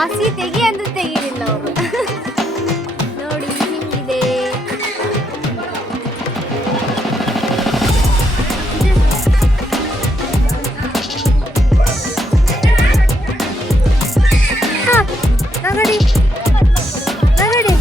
ಹಸಿ ತೆಗಿ ಅಂದ್ರೆ ತೆಗಿಲಿಲ್ಲ ಅವರು. ನೋಡಿ ಹಿಂಗಿದೆ. ನಗಡಿ ನಗಡಿ.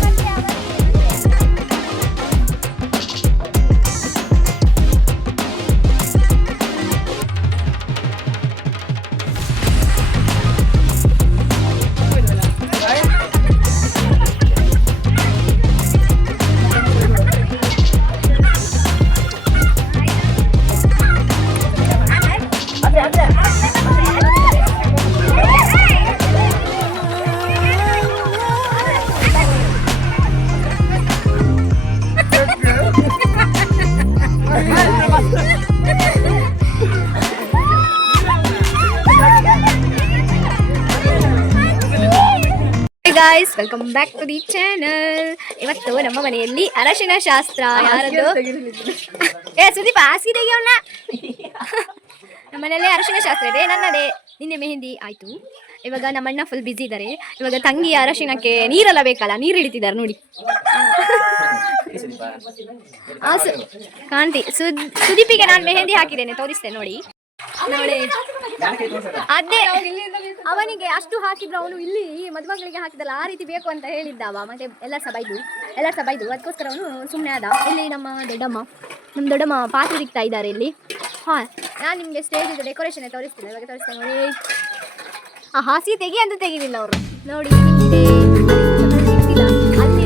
Guys, welcome back to the channel. ಇವತ್ತು ನಮ್ಮ ಮನೆಯಲ್ಲಿ ಅರಶಿನ ಶಾಸ್ತ್ರ. ಯಾರದು? ಸುದೀಪ ಹಾಸಿಗೆ ತೆಗಿಯೋಣ. ನಮ್ಮ ಮನೆಯಲ್ಲಿ ಅರಶಿನ ಶಾಸ್ತ್ರ ಇದೆ. ನನ್ನದೇ ನಿನ್ನೆ ಮೆಹಂದಿ ಆಯ್ತು. ಇವಾಗ ನಮ್ಮ ಅಣ್ಣ ಫುಲ್ ಬಿಸಿ ಇದ್ದಾರೆ. ಇವಾಗ ತಂಗಿ ಅರಶಿನಕ್ಕೆ ನೀರೆಲ್ಲ ಬೇಕಲ್ಲ, ನೀರು ಹಿಡಿತಿದ್ದಾರೆ ನೋಡಿ. ಕಾಂತಿ ಸುದೀಪಿಗೆ ನಾನು ಮೆಹಂದಿ ಹಾಕಿದ್ದೇನೆ, ತೋರಿಸ್ತೇನೆ ನೋಡಿ. ನೋಡಿ ಅದೇ ಅವನಿಗೆ ಅಷ್ಟು ಹಾಕಿದ್ರು, ಅವನು ಇಲ್ಲಿ ಮದುಮಗಳಿಗೆ ಹಾಕಿದಲ್ಲ ಆ ರೀತಿ ಬೇಕು ಅಂತ ಹೇಳಿದ್ದವ. ಮತ್ತೆ ಎಲ್ಲರ ಸಹ ಬೈದು ಅದಕ್ಕೋಸ್ಕರ ಅವನು ಸುಮ್ಮನೆ ಆದ. ಇಲ್ಲಿ ನಮ್ಮ ದೊಡ್ಡಮ್ಮ ಪಾತ್ರೆ ಸಿಗ್ತಾ ಇದ್ದಾರೆ ಇಲ್ಲಿ. ಹಾಂ, ನಾನು ನಿಮಗೆ ಸ್ಟೇಜ್ ಡೆಕೋರೇಷನ್ ತೋರಿಸ್ತೀನಿ. ಇವಾಗ ತೋರಿಸ್ತೇನೆ ನೋಡಿ. ಆ ಹಾಸಿಗೆ ತೆಗಿ ಅಂತ ತೆಗಿಲಿಲ್ಲ ಅವರು. ನೋಡಿ ಅಲ್ಲಿ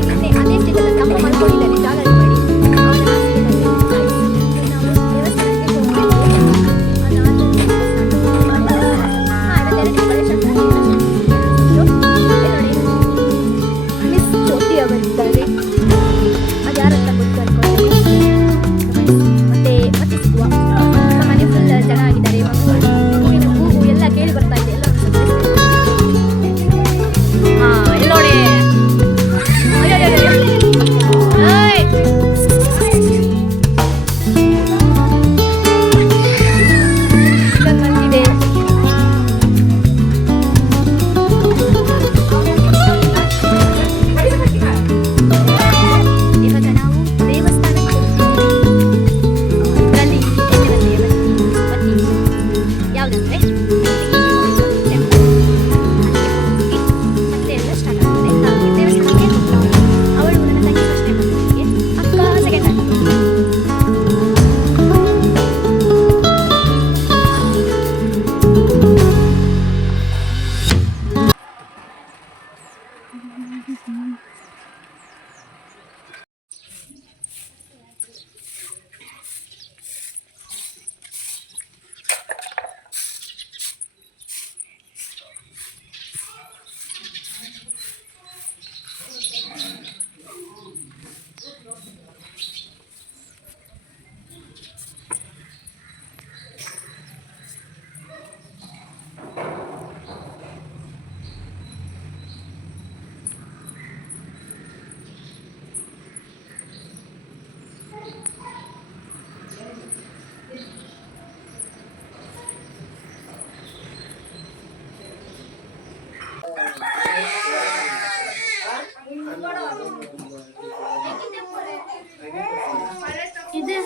ನಿನ್ನೆ ಅದೇ ಸ್ಟೇಜಲ್ಲಿ ತಮ್ಮ ಮಾಡ್ಕೊಂಡಿದ್ದಾರೆ ಜಾಗ ಮಾಡಿ. ಇದು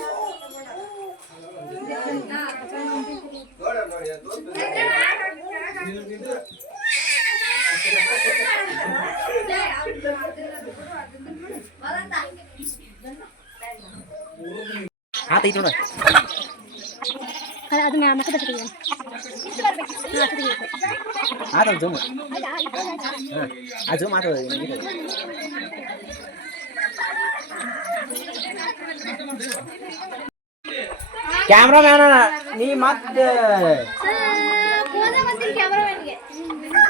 ಅದು ಮುಖದ ಕ್ಯಾಮ್ರಾಮ್ಯಾನ ನೀ ಮತ್ತೆ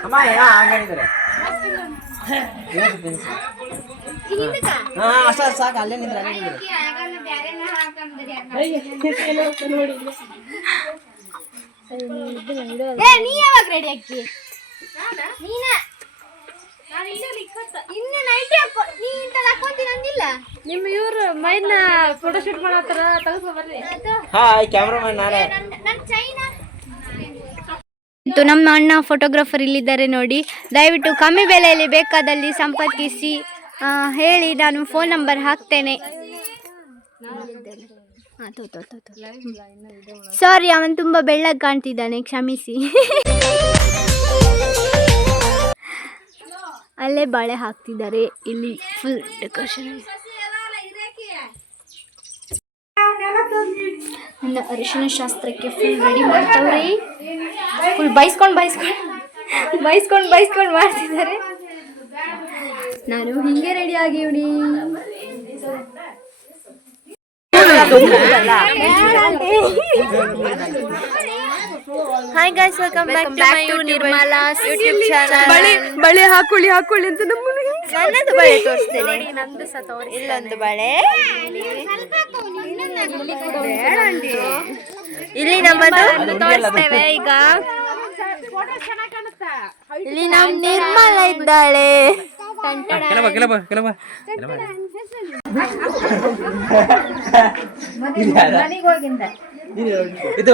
ಅಮ್ಮ ಹಂಗಿದ್ರೆ ಅಷ್ಟ ಸಾಕು. ಅಲ್ಲೇ ನಿಂದ್ರೆ ನೀ ಯಾವಾಗ ರೆಡಿ ಆಗ್ತಿ? ನಿಮ್ಮ ಇವ್ರು ಮೈನ ಫೋಟೋ ಶೂಟ್ ಮಾಡತ್ತಾರ, ತಗಸ್ಕೊ ಬರ್ರಿ. ಹಾಯ್ ಕ್ಯಾಮ್ರಾಮನ್ ನಾನೇ. ಆಯಿತು. ನಮ್ಮ ಅಣ್ಣ ಫೋಟೋಗ್ರಾಫರ್ ಇಲ್ಲಿದ್ದಾರೆ ನೋಡಿ. ದಯವಿಟ್ಟು ಕಮ್ಮಿ ಬೆಲೆಯಲ್ಲಿ ಬೇಕಾದಲ್ಲಿ ಸಂಪರ್ಕಿಸಿ ಹೇಳಿ, ನಾನು ಫೋನ್ ನಂಬರ್ ಹಾಕ್ತೇನೆ. ಸಾರಿ, ಅವನು ತುಂಬ ಬೆಳ್ಳಗೆ ಕಾಣ್ತಿದ್ದಾನೆ, ಕ್ಷಮಿಸಿ. ಅಲ್ಲೇ ಬಾಳೆ ಹಾಕ್ತಿದ್ದಾರೆ. ಇಲ್ಲಿ ಫುಲ್ ಡೆಕೋರೇಷನ್. ನನ್ನ ಅರಿಶಿನ ಶಾಸ್ತ್ರಕ್ಕೆ ಫುಲ್ ರೆಡಿ ಮಾಡ್ತಾವ್ರೆ. ಫುಲ್ ಬೈಸ್ಕೊಂಡು ಮಾಡ್ತಿದ್ದಾರೆ. ನಾನು ಹಿಂಗೆ ರೆಡಿ ಆಗಿವ್ನಿ. Hi guys, welcome back to ನಿರ್ಮಲಾಸ್ ಯೂಟ್ಯೂಬ್ ಚಾನಲ್. ಬಳೆ ಹಾಕೊಳ್ಳಿ ಅಂತ ನನ್ನದು ಬಳೆ ತೋರಿಸ್ತೇನೆ. ಇಲ್ಲೊಂದು ಬಳೆ, ಇಲ್ಲಿ ನಮ್ಮದು ತೋರಿಸ್ತೇವೆ ಈಗ. ಇಲ್ಲಿ ನಮ್ಮ ನಿರ್ಮಲಾ ಇದ್ದಾಳೆ. ಇದು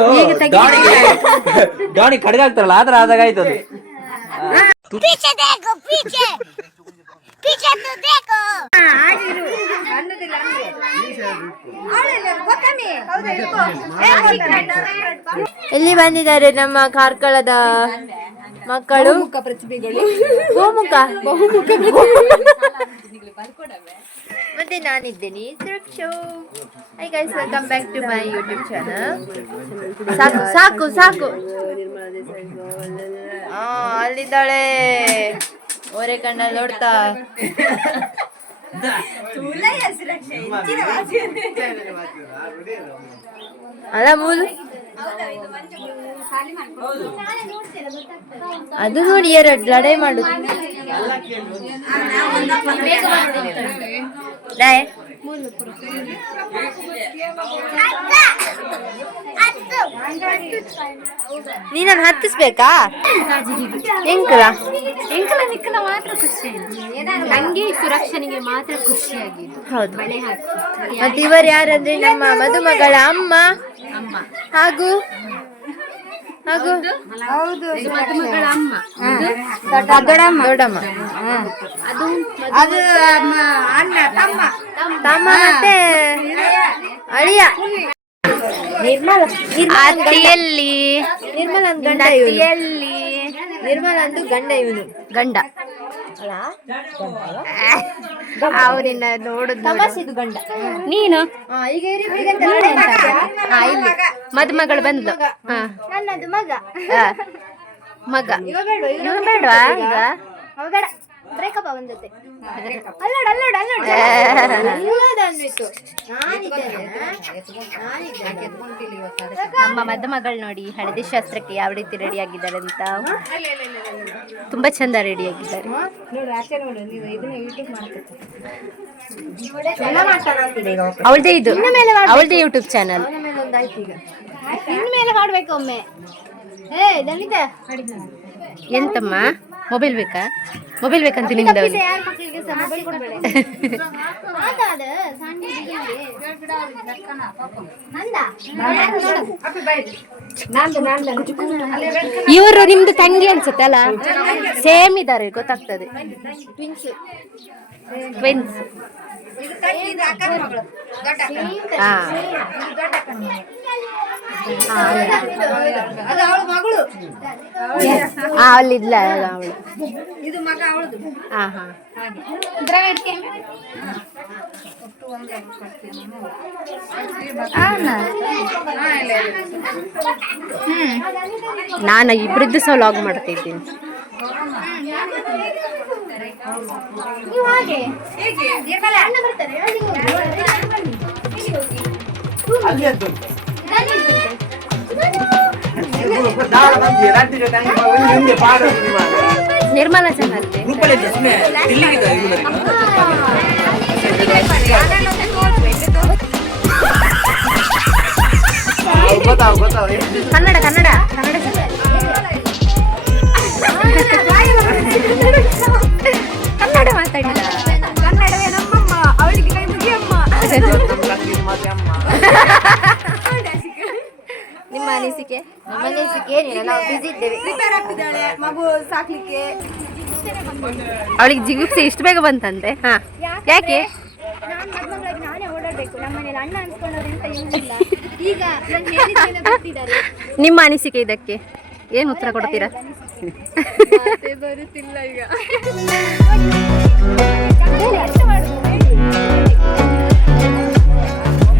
ಡಾಣಿ ಕಡ್ಗ ಆಗ್ತಾರಲ್ಲ ಆತರ ಆದಾಗಾಯ್ತು ಅದು. ಇಲ್ಲಿ ಬಂದಿದ್ದಾರೆ ನಮ್ಮ ಕಾರ್ಕಳದ ಮಕ್ಕಳು. ಬಹುಮುಖ ಮತ್ತೆ ನಾನಿದ್ದೇನೆ Surakshu. Hi guys, welcome back to my YouTube channel. ಸಾಕು ಅಲ್ಲಿದ್ದಾಳೆ, ಓರೆ ಕಣ್ಣಲ್ಲಿ ನೋಡ್ತಾ. ಅಲ್ಲ ಮೂಲು ಅದು ನೋಡಿ, ಎರಡು ಲಡಾಯಿ ಮಾಡುದು. ನೀನನ್ನು ಹತ್ತಿಸ್ಬೇಕಾ? ಎಂಕಲ ಮಾತ್ರ ಖುಷಿ. ನಂಗೆ ಸುರಕ್ಷನಿಗೆ ಮಾತ್ರ ಖುಷಿಯಾಗಿದ್ದು. ಹೌದು. ಮತ್ತೆ ಇವರು ಯಾರಂದ್ರೆ ನಮ್ಮ ಮದುಮಗಳ ಅಮ್ಮ ಹಾಗೂ ಮದುಮಗಳ ಅಮ್ಮ, ದೊಡ್ಡಮ್ಮ, ಅದು ತಮ್ಮ ಮತ್ತೆ ಅಳಿಯ. ಅತ್ತಿಯಲ್ಲಿ ನಿರ್ಮಲಂದು ಗಂಡ ನಿರ್ಮಲಂದು ಗಂಡ ಅವರಿಂದ ನೋಡುದು ತಮಾಷೆದು ಗಂಡ. ನೀನು ಈಗ ಮದುಮಗಳು ಬಂದ್ಲು. ನನ್ನದು ಮಗ ಇವ ಬೇಡವಾ? ಈಗ ಬ್ರೇಕಪ್ ಅವನ ಜೊತೆ. ನಮ್ಮ ಮದುಮಗಳು ನೋಡಿ ಹಳದಿ ಶಾಸ್ತ್ರಕ್ಕೆ ಯಾವ ರೀತಿ ರೆಡಿ ಆಗಿದ್ದಾರೆ ಅಂತ. ತುಂಬಾ ಚಂದ ರೆಡಿ ಆಗಿದ್ದಾರೆ. ಅವಳದೇ ಯೂಟ್ಯೂಬ್ ಚಾನಲ್. ಇನ್ಮೇಲೆ ಮಾಡ್ಬೇಕು ಒಮ್ಮೆ. ಎಂತಮ್ಮ ಮೊಬೈಲ್ ಬೇಕಾ? ಮೊಬೈಲ್ ಬೇಕಂತ ನಿಮ್ದು ಇವರು ನಿಮ್ದು ತಂಗಿ ಅನ್ಸುತ್ತೆ ಅಲ್ಲ? ಸೇಮ್ ಇದ್ದಾರೆ, ಗೊತ್ತಾಗ್ತದೆ. ಟ್ವಿನ್ಸ್. ಅಲ್ಲಿದ್ಲ ಅವಳು. ನಾನು ಇಬ್ಬರದ್ದು ಸಹ ಲಾಗ್ ಮಾಡ್ತಾ ಇದ್ದೀನಿ. ನಿರ್ಮಲಾ ಚಾನಲ್ ಕನ್ನಡ ಮಾತಾಡಿಲ್ಲ. ಕನ್ನಡವೇ ನಮ್ಮಮ್ಮ, ಅವಳಿಗೆ ಕೈ ಮುಗಿಯಮ್ಮ. ನಿಮ್ಮ ಅನಿಸಿಕೆ? ನಮ್ಮ ಅನಿಸಿಕೆ ಏನಿಲ್ಲ, ನಾವು ಬಿಸಿ ಇದ್ದೇವೆ. ಮಗು ಸಾಕ್ಲಿಕ್ಕೆ ಅವಳಿಗೆ ಜಿಗುಪ್ಸೆ ಇಷ್ಟು ಬೇಗ ಬಂತಂತೆ. ಹಾ, ಯಾಕೆ? ನಾನೇ ಓಡಾಡ್ಬೇಕು. ನಮ್ಮ ಮನೇಲಿ ಅಣ್ಣ ಅನ್ಸ್ಕೊಳ್ಳೋದು ಅಂತ ಏನಿಲ್ಲ. ಈಗ ನಾನು ಹೇಳಿದ್ದೆಲ್ಲ ಬಿಟ್ಟಿದ್ದಾರೆ. ನಿಮ್ಮ ಅನಿಸಿಕೆ ಇದಕ್ಕೆ ಏನು ಉತ್ತರ ಕೊಡ್ತೀರಾ? ಬರುತ್ತಿಲ್ಲ ಈಗ.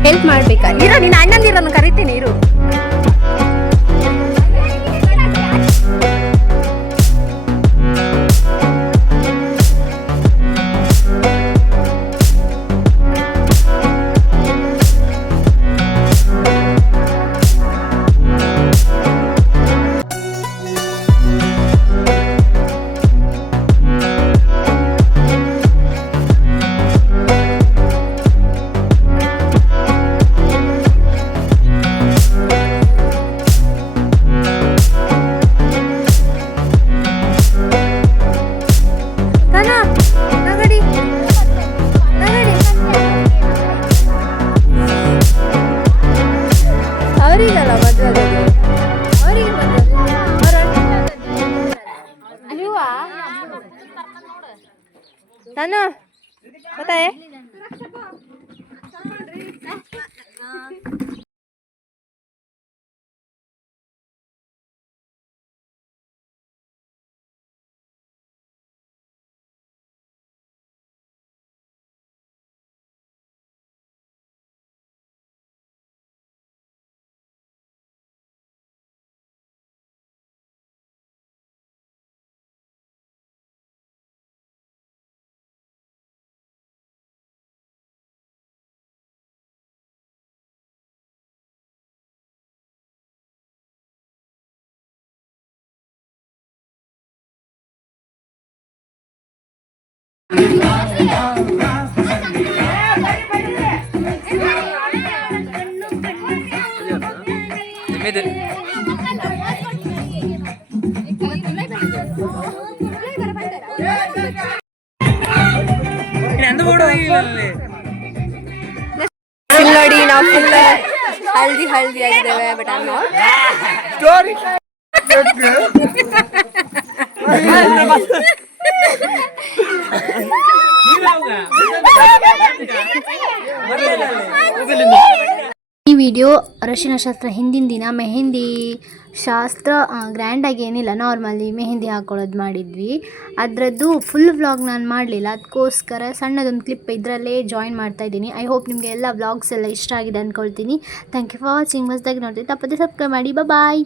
ಹೆಲ್ಪ್ ಮಾಡ್ಬೇಕಾ? ಇರೋ, ನಿನ್ನ ಅಣ್ಣಂದಿರನ್ನು ಕರಿತೀನಿ ಇರು. ಅವರಿಗಲ್ಲ ಮದುವೆ, ಅವರಿಗೆ ಅಲ್ವಾ ನಾನು ಗೊತ್ತಾಯೇ? ನೋಡಿ, ನಾವು ಫುಲ್ ಹಲ್ದಿ ಆಗಿದ್ದೇವೆ. ಬಟ್ ಈ ವಿಡಿಯೋ ಅರಿಶಿನ ಶಾಸ್ತ್ರ ಹಿಂದಿನ ದಿನ ಮೆಹಂದಿ ಶಾಸ್ತ್ರ ಗ್ರ್ಯಾಂಡಾಗಿ ಏನಿಲ್ಲ, ನಾರ್ಮಲಿ ಮೆಹಂದಿ ಹಾಕೊಳ್ಳೋದು ಮಾಡಿದ್ವಿ. ಅದರದ್ದು ಫುಲ್ ವ್ಲಾಗ್ ನಾನು ಮಾಡಲಿಲ್ಲ, ಅದಕ್ಕೋಸ್ಕರ ಸಣ್ಣದೊಂದು ಕ್ಲಿಪ್ ಇದರಲ್ಲೇ ಜಾಯಿನ್ ಮಾಡ್ತಾ ಇದ್ದೀನಿ. ಐ ಹೋಪ್ ನಿಮಗೆ ಎಲ್ಲ ವ್ಲಾಗ್ಸ್ ಎಲ್ಲ ಇಷ್ಟ ಆಗಿದೆ ಅಂದ್ಕೊಳ್ತೀನಿ. Thank you for watching. ಹೊಸದಾಗಿ ನೋಡ್ತೀವಿ ತಪ್ಪದೆ ಸಬ್ಸ್ಕ್ರೈಬ್ ಮಾಡಿ. ಬಾಯ್.